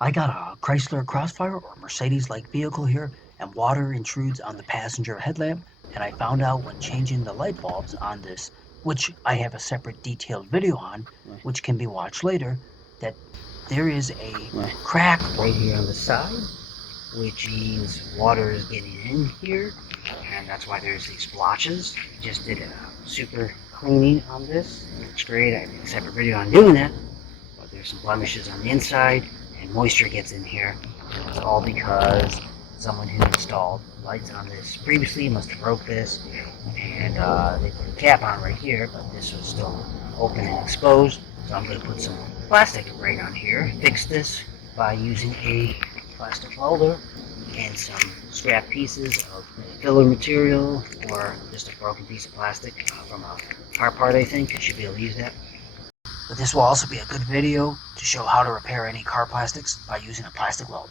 I got a Chrysler Crossfire or Mercedes-like vehicle here, and water intrudes on the passenger headlamp, and I found out when changing the light bulbs on this, which I have a separate detailed video on, Ouais. which can be watched later, that there is a Ouais. crack right here on the side, which means water is getting in here, and that's why there's these splotches. Just did a super cleaning on this. It's great. I have a separate video on doing that, but there's some blemishes on the inside, and moisture gets in here. And it's all because someone who installed lights on this previously must have broke this, and they put a cap on right here, but this was still open and exposed. So I'm going to put some plastic right on here, fix this by using a plastic welder and some scrap pieces of filler material or just a broken piece of plastic from a car part, I think. I should be able to use that. But this will also be a good video to show how to repair any car plastics by using a plastic weld.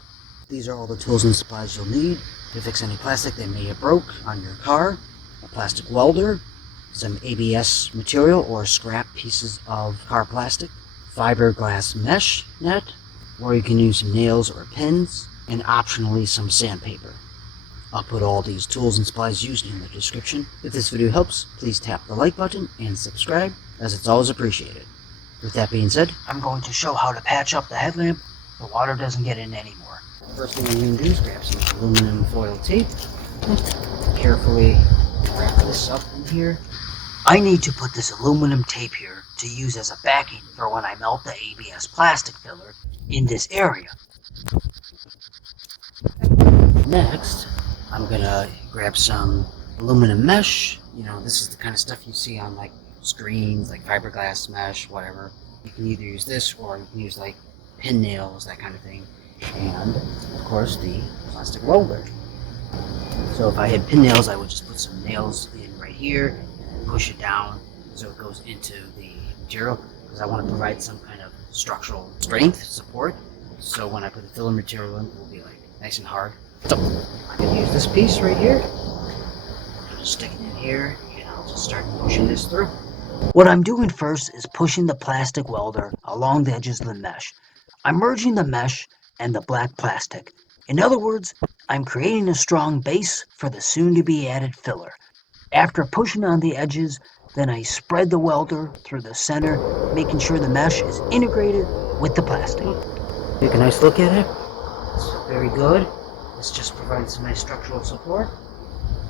These are all the tools and supplies you'll need to fix any plastic that may have broke on your car. A plastic welder, some ABS material or scrap pieces of car plastic, fiberglass mesh net, or you can use some nails or pins, and optionally some sandpaper. I'll put all these tools and supplies used in the description. If this video helps, please tap the like button and subscribe, as it's always appreciated. With that being said, I'm going to show how to patch up the headlamp so water doesn't get in anymore. First thing I'm going to do is grab some aluminum foil tape, carefully wrap this up in here. I need to put this aluminum tape here to use as a backing for when I melt the ABS plastic filler in this area. Next, I'm going to grab some aluminum mesh. You know, this is the kind of stuff you see on like screens, like fiberglass mesh, whatever. You can either use this or you can use like pin nails, that kind of thing. And of course the plastic welder. So if I had pin nails, I would just put some nails in right here and push it down so it goes into the material, because I want to provide some kind of structural strength, support. So when I put the filler material in, it will be like nice and hard. So I'm going to use this piece right here. I'm just stick it in here and I'll just start pushing this through. What I'm doing first is pushing the plastic welder along the edges of the mesh. I'm merging the mesh and the black plastic. In other words, I'm creating a strong base for the soon-to-be added filler. After pushing on the edges, then I spread the welder through the center, making sure the mesh is integrated with the plastic. Take a nice look at it. It's very good. This just provides some nice structural support.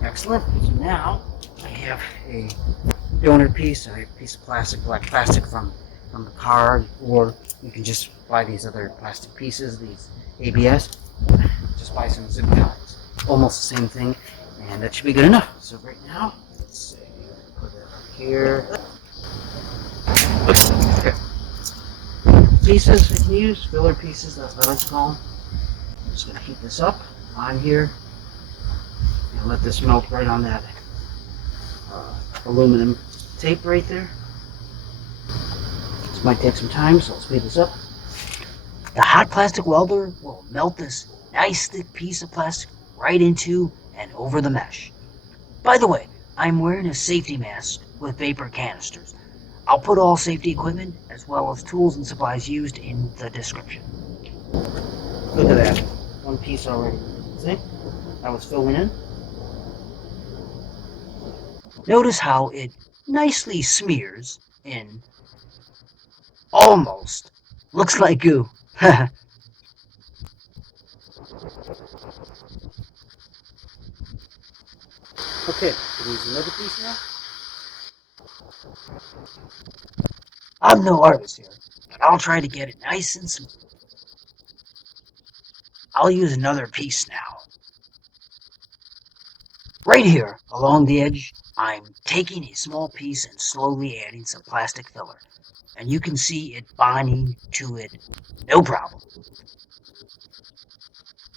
Excellent. So now I have a donor piece, a piece of plastic, black plastic from the car, or you can just buy these other plastic pieces, these ABS. Just buy some zip ties. Almost the same thing, and that should be good enough. So right now, let's see, put it up here. Okay. Pieces we can use, filler pieces, that's what I like to call them. I'm just going to heat this up on here and let this melt right on that aluminum tape right there. This might take some time, so I'll speed this up. The hot plastic welder will melt this nice thick piece of plastic right into and over the mesh. By the way, I'm wearing a safety mask with vapor canisters. I'll put all safety equipment as well as tools and supplies used in the description. Look at that. One piece already. See? That was filling in. Notice how it nicely smears in. Almost. Looks like goo. Okay, can we use another piece now? I'm no artist here, but I'll try to get it nice and smooth. I'll use another piece now. Right here, along the edge, I'm taking a small piece and slowly adding some plastic filler. And you can see it bonding to it, no problem.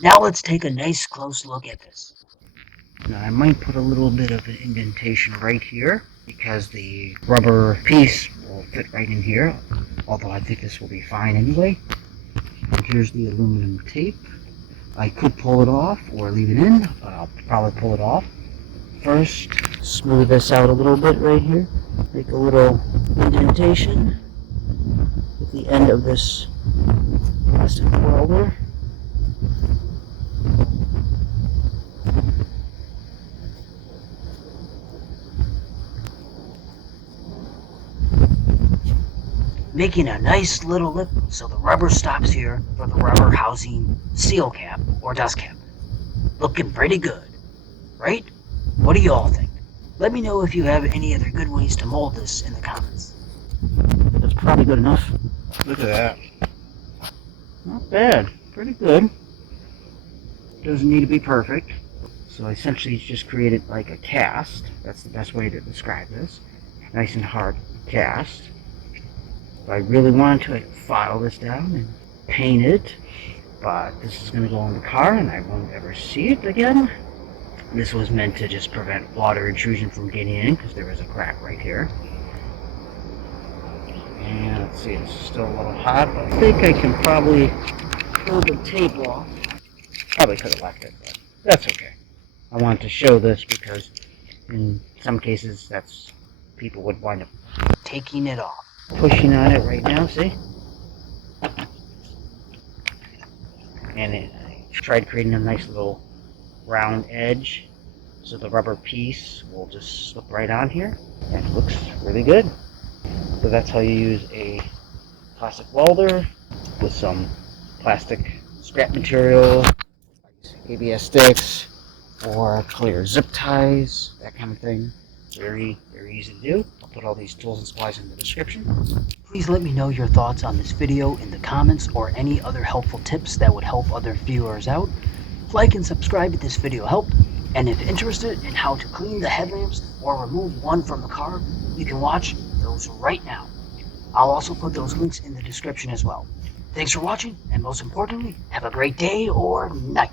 Now let's take a nice close look at this. Now I might put a little bit of an indentation right here, because the rubber piece will fit right in here, although I think this will be fine anyway. And here's the aluminum tape. I could pull it off or leave it in, but I'll probably pull it off. First, smooth this out a little bit right here. Make a little indentation at the end of this plastic welder. Making a nice little lip so the rubber stops here for the rubber housing seal cap or dust cap. Looking pretty good, right? What do you all think? Let me know if you have any other good ways to mold this in the comments. That's probably good enough. Look at that. Not bad. Pretty good. Doesn't need to be perfect. So essentially it's just created like a cast. That's the best way to describe this. Nice and hard cast. If I really wanted to, I could file this down and paint it. But this is going to go in the car and I won't ever see it again. This was meant to just prevent water intrusion from getting in because there was a crack right here. And let's see, it's still a little hot, but I think I can probably pull the tape off. Probably could have left it, but that's okay. I wanted to show this because in some cases that's people would wind up taking it off. Pushing on it right now, see? And I tried creating a nice little round edge so the rubber piece will just slip right on here and it looks really good. So that's how you use a plastic welder with some plastic scrap material, ABS sticks, or clear zip ties, that kind of thing. Very, very easy to do. I'll put all these tools and supplies in the description. Please let me know your thoughts on this video in the comments or any other helpful tips that would help other viewers out. Like and subscribe if this video helped. And if interested in how to clean the headlamps or remove one from the car, you can watch those right now. I'll also put those links in the description as well. Thanks for watching, and most importantly, have a great day or night.